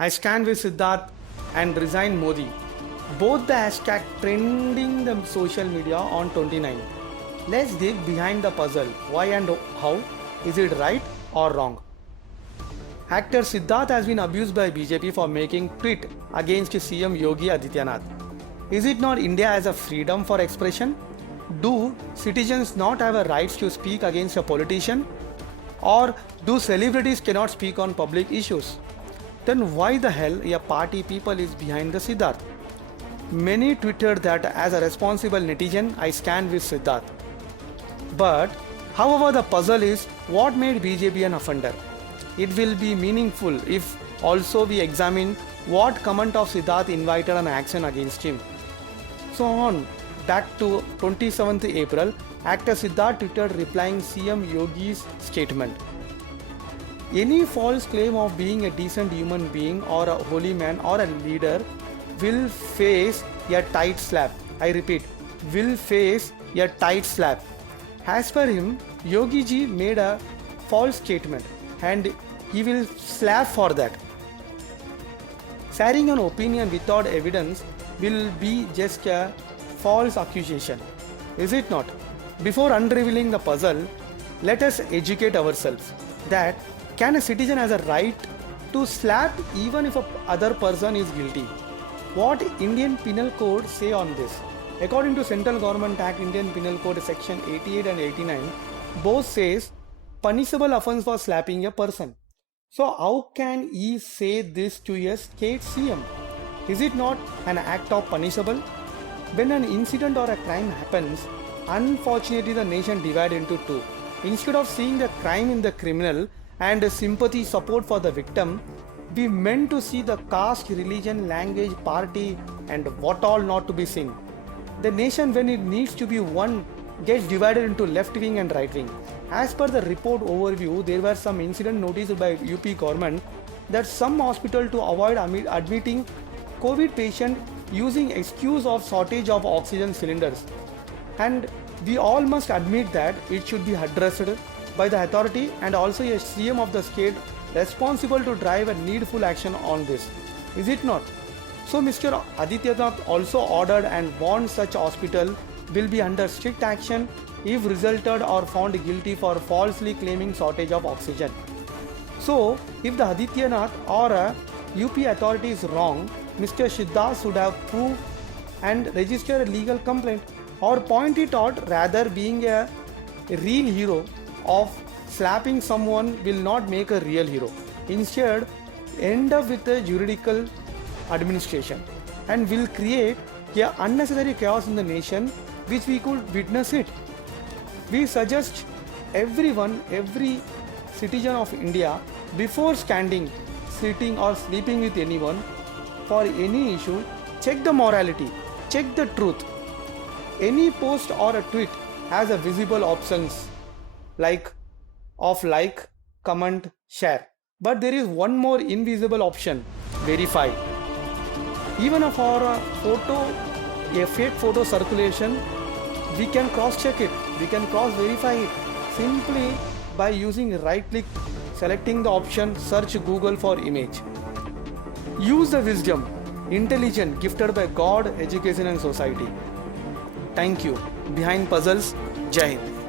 I stand with Siddharth and resign Modi. Both the hashtag trending the social media on 29. Let's dig behind the puzzle. Why and how? Is it right or wrong? Actor Siddharth has been abused by BJP for making tweet against CM Yogi Adityanath. Is it not India as a freedom for expression? Do citizens not have a right to speak against a politician? Or do celebrities cannot speak on public issues? Then why the hell a party people is behind the Siddharth? Many tweeted that as a responsible netizen, I stand with Siddharth. But, however, the puzzle is what made BJP an offender. It will be meaningful if also we examine what comment of Siddharth invited an action against him. So on, back to 27th April, actor Siddharth tweeted replying CM Yogi's statement. Any false claim of being a decent human being or a holy man or a leader will face a tight slap. I repeat, will face a tight slap. As per him, Yogi ji made a false statement and he will slap for that. Sharing an opinion without evidence will be just a false accusation, is it not? Before unraveling the puzzle, let us educate ourselves that can a citizen has a right to slap even if a other person is guilty? What Indian Penal Code say on this? According to Central Government Act, Indian Penal Code section 88 and 89, both says punishable offence for slapping a person. So how can he say this to a state CM? Is it not an act of punishable? When an incident or a crime happens, unfortunately the nation divides into two. Instead of seeing the crime in the criminal and sympathy support for the victim, we meant to see the caste, religion, language, party and what all not to be seen. The nation, when it needs to be one, gets divided into left wing and right wing. As per the report overview, there were some incident noticed by UP government that some hospital to avoid admitting COVID patient using excuse of shortage of oxygen cylinders. And we all must admit that it should be addressed by the authority and also a CM of the state responsible to drive a needful action on this. Is it not? So Mr. Adityanath also ordered and warned such hospital will be under strict action if resulted or found guilty for falsely claiming shortage of oxygen. So if the Adityanath or a UP authority is wrong, Mr. Siddharth should have proved and register a legal complaint or point it out. Rather, being a real hero of slapping someone will not make a real hero. Instead, end up with a juridical administration and will create a unnecessary chaos in the nation which we could witness it. We suggest everyone, every citizen of India, before standing, sitting or sleeping with anyone for any issue, check the morality, check the truth. Any post or a tweet has a visible options like, comment, share. But there is one more invisible option, verify. Even for a photo, a fake photo circulation, we can cross-check it, we can cross-verify it simply by using right-click, selecting the option, search Google for image. Use the wisdom, intelligence gifted by God, education and society. Thank you. Behind puzzles, Jai Hind.